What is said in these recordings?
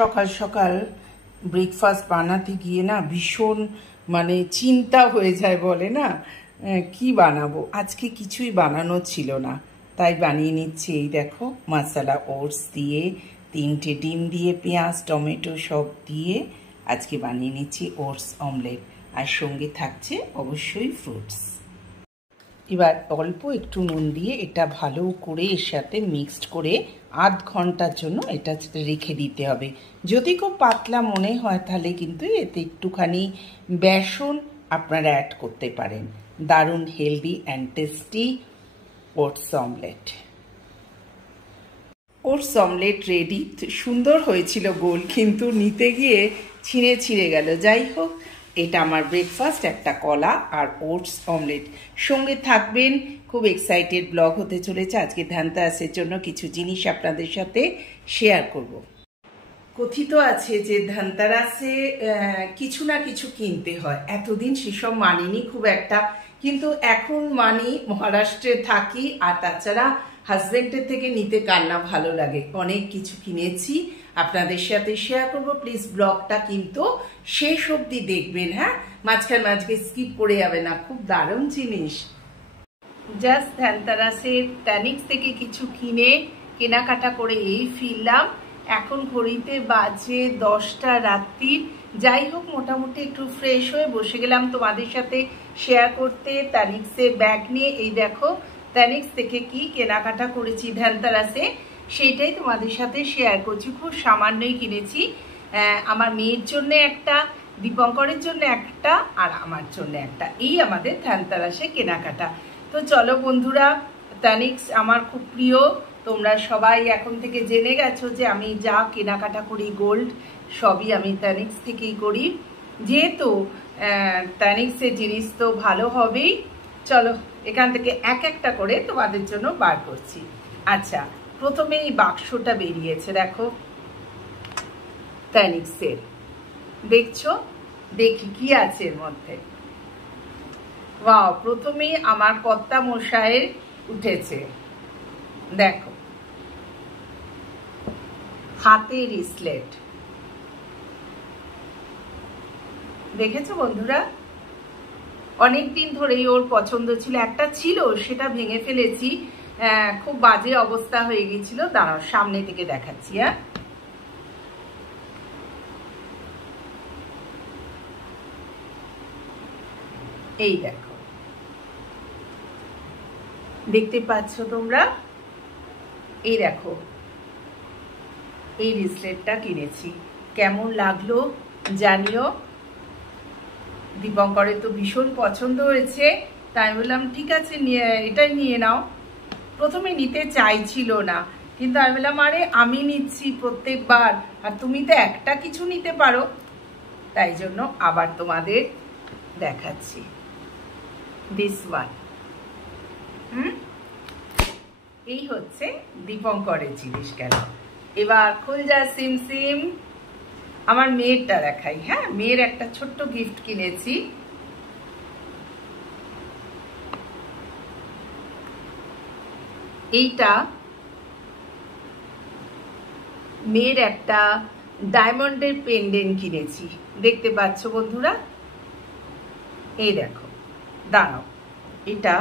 সকাল সকাল ব্রেকফাস্ট বানাতে গিয়ে না ভীষণ চিন্তা হয়ে যায়, বলে না কি বানাবো। আজকে কিছুই বানানো ছিল না, তাই বানিয়ে নিচ্ছি। এই দেখো, মশলা ওটস দিয়ে, 3টে ডিম দিয়ে, পেঁয়াজ টমেটো সব দিয়ে আজকে বানিয়ে নিচ্ছি ওটস অমলেট। আর সঙ্গে থাকছে অবশ্যই ফ্রুটস। এবার অল্প একটু নুন দিয়ে এটা ভালো করে এর সাথে মিক্সড করে আধ ঘন্টার জন্য এটা রেখে দিতে হবে। যদি খুব পাতলা মনে হয় তাহলে কিন্তু এতে একটুখানি বেসন আপনারা অ্যাড করতে পারেন। দারুণ healthy and tasty oats omelette. Oats omelette ready. সুন্দর হয়েছিল গোল, কিন্তু নিতে গিয়ে ছিঁড়ে গেল। যাই হোক, এটা আমার ব্রেকফাস্ট, একটা কলা আর ওটস অমলেট। সঙ্গে থাকবেন, খুব এক্সাইটেড ব্লগ হতে চলেছে। আজকে ধানতেরাসের জন্য কিছু জিনিস আপনাদের সাথে শেয়ার করব। কথিত আছে যে ধানতেরাসে কিছু না কিছু কিনতে হয়। এতদিন সেসব মানিনি খুব একটা, কিন্তু এখন মানি। মহারাষ্ট্রে থাকি, আর তাছাড়া হাজব্যান্ডের থেকে নিতে কার না ভালো লাগে। অনেক কিছু কিনেছি, আপনাদের সাথে শেয়ার করব। প্লিজ ব্লগটা কিন্তু শেষ অবধি দেখবেন, হ্যাঁ, মাঝখানে স্কিপ করে যাবে না। খুব দারুণ জিনিস। জাস্ট ধানতেরাসের ট্যানিক্স থেকে কিছু কিনে কেনাকাটা করে এই ফিরলাম। এখন ঘড়িতে বাজে 10টা রাত্রির। যাই হোক, মোটামুটি একটু ফ্রেশ হয়ে বসে গেলাম তোমাদের সাথে শেয়ার করতে ট্যানিক্সের ব্যাগ নিয়ে। এই দেখো, ট্যানিক্স থেকে কি কেনাকাটা করেছি ধানতেরাসে, সেইটাই তোমাদের সাথে শেয়ার করছি। খুব সামান্যই কিনেছি। আমার মেয়ের জন্য একটা, দীপঙ্করের জন্য একটা, আর আমার জন্য একটা। এই আমাদের ধানতেরাসে কেনাকাটা। তো চলো বন্ধুরা, ট্যানিক্স আমার খুব প্রিয়। তোমরা সবাই এখন থেকে জেনে গেছো যে আমি যা কেনাকাটা করি গোল্ড সবই আমি ট্যানিক্স থেকেই করি। যেহেতু ট্যানিক্সের জিনিস তো ভালো হবেই। চলো এখান থেকে এক একটা করে তোমাদের জন্য বার করছি। আচ্ছা, প্রথমে এই বাক্সটা বেরিয়েছে, দেখো, ট্যানিক্সের। দেখছো? দেখি কি আছে এর মধ্যে। ওয়াও, প্রথমেই আমার কর্তা মশাইয়ের উঠেছে। দেখো, হাতের রিসলেট। দেখেছো বন্ধুরা? অনেকদিন ধরেই ওর পছন্দ ছিল। একটা ছিল, সেটা ভেঙে ফেলেছি, খুব বাজে অবস্থা হয়ে গেছিল। দাঁড়াও, সামনে থেকে দেখাচ্ছি। হ্যাঁ, এই দেখো, দেখতে পাচ্ছ তোমরা? এই দেখো, এই রিসলেটটা কিনেছি। কেমন লাগলো জানিও। দীপঙ্করের তো ভীষণ পছন্দ হয়েছে, তাই বললাম ঠিক আছে এটাই নিয়ে নাও। প্রথমে নিতে চাইছিল না, কিন্তু আমি বললাম আরে আমি নিচ্ছি প্রত্যেকবার, আর তুমি তো একটা কিছু নিতে পারো, তাই জন্য আবার তোমাদের দেখাচ্ছি। This one. এই হচ্ছে দীপঙ্করের জিনিস। গেল, এবার খুল যা সিম সিম। আমার মেয়েরটা দেখাই। হ্যাঁ, মেয়ের একটা ছোট্ট গিফট কিনেছি। এইটা মেয়ের একটা ডায়মন্ডের পেন্ডেন্ট কিনেছি। দেখতে পাচ্ছ বন্ধুরা? এই দেখো, দাঁড়াও, এটা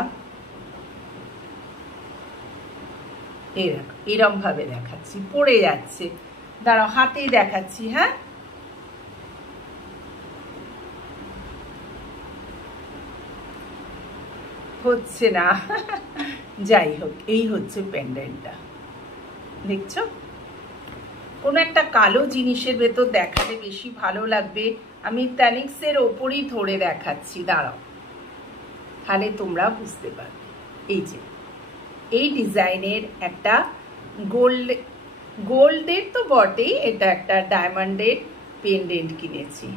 এই দেখো, এরম ভাবে দেখাচ্ছি, পড়ে যাচ্ছে। দাঁড়াও, হাতেই দেখাচ্ছি। হ্যাঁ, হচ্ছে না। যাই হোক, এই হচ্ছে পেন্ডেন্টটা। দেখছো? কোনো একটা কালো জিনিসের ভেতর দেখালে বেশি ভালো লাগবে। আমি ট্যানিক্সের ওপরই ধরে দেখাচ্ছি, দাঁড়াও, তাহলে তোমরা বুঝতে পারবে। এই যে এই ডিজাইনের একটা গোল্ডের তো বটেই, এটা একটা ডায়মন্ডের পেন্ডেন্ট কিনেছি।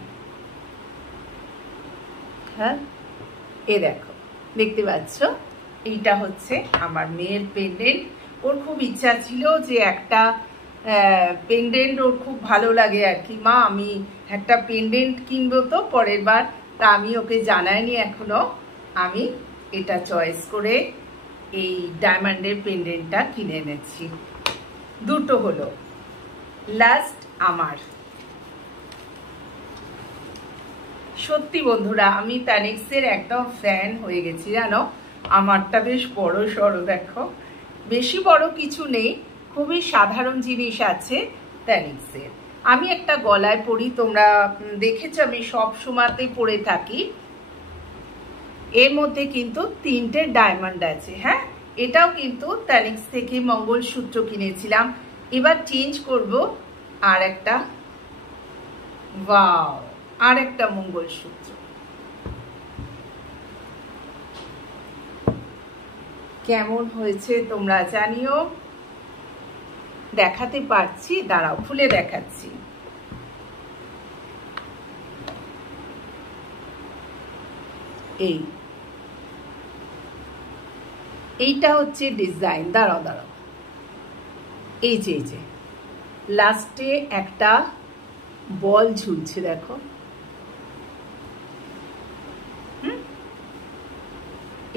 হ্যাঁ, এ দেখো, দেখতে পাচ্ছ? এইটা হচ্ছে আমার মেয়ের পেন্ডেন্ট। ওর খুব ইচ্ছা ছিল যে একটা পেন্ডেন্ট, ওর খুব ভালো লাগে আর কি। মা, আমি একটা পেন্ডেন্ট কিনবো তো পরের বার। তা আমি ওকে জানাইনি এখনো। আমি এটা চয়েস করে এই ডায়মন্ডের পেন্ডেন্টটা কিনে এনেছি। দুটো হলো। লাস্ট আমার। সত্যি বন্ধুরা, আমি তানিক্সের একদম ফ্যান হয়ে গেছি জানো। আমারটা বেশ বড় সড়ো, দেখো বেশি বড় কিছু নেই, খুবই সাধারণ জিনিস আছে তানিক্সের। আমি একটা গলায় পরি, তোমরা দেখেছো আমি সব সময়তেই পরে থাকি। এর মধ্যে কিন্তু 3টে ডায়মন্ড আছে। হ্যাঁ, এটাও কিন্তু তানিক্স থেকে মঙ্গলসূত্র কিনেছিলাম। এবার চেঞ্জ করব আর একটা, ওয়াও, আর একটা মঙ্গলসূত্র। কেমন হয়েছে তোমরা জানিও। দেখাতে পারছি, দাঁড়াও খুলে দেখাচ্ছি। এইটা হচ্ছে ডিজাইন, দাঁড়াও দাঁড়াও, এই যে লাস্টে একটা বল ঝুলছে দেখো।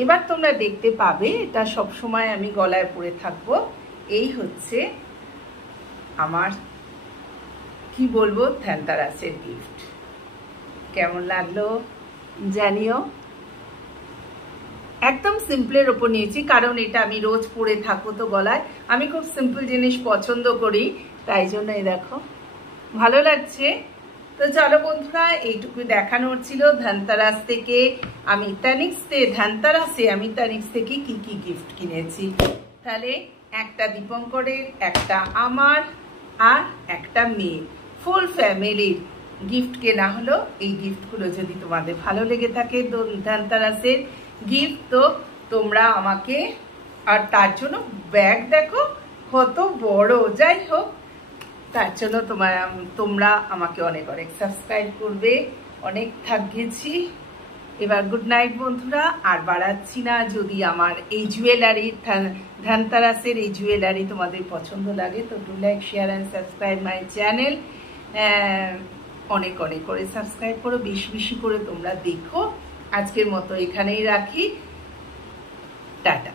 এবার তোমরা দেখতে পাবে, এটা সব সময় আমি গলায় পরে থাকবো। এই হচ্ছে আমার কি বলবো ধনতেরাসের গিফট। কেমন লাগলো জানিও। একদম সিম্পলের ওপর নিয়েছি, কারণ এটা আমি রোজ পরে থাকবো তো গলায়। আমি খুব সিম্পল জিনিস পছন্দ করি, তাই জন্য এই দেখো ভালো লাগছে। তো চলো বন্ধুরা, এইটুকু দেখানোর ছিল ধনতেরাস থেকে আমি তানিক্স থেকে কি কি গিফট কিনেছি। তাহলে একটা দীপঙ্করের, একটা আমার, আর একটা মেয়ে, ফুল ফ্যামিলির গিফট কেনা হলো। এই গিফটগুলো যদি তোমাদের ভালো লেগে থাকে ধনতেরাসের গিফট, তো তোমরা আমাকে, আর তার জন্য ব্যাগ দেখো কত বড়, যাই হোক তার জন্য তোমরা আমাকে অনেক অনেক সাবস্ক্রাইব করবে। অনেক থাকিয়েছি। এবার গুড নাইট বন্ধুরা, আর বাড়াচ্ছি না। যদি আমার এই জুয়েলারি, ধনতেরাসের এই জুয়েলারি তোমাদের পছন্দ লাগে, তো do like, share and subscribe my channel. অনেক অনেক করে সাবস্ক্রাইব করো, বেশি বেশি করে তোমরা দেখো। আজকের মতো এখানেই রাখি, টাটা।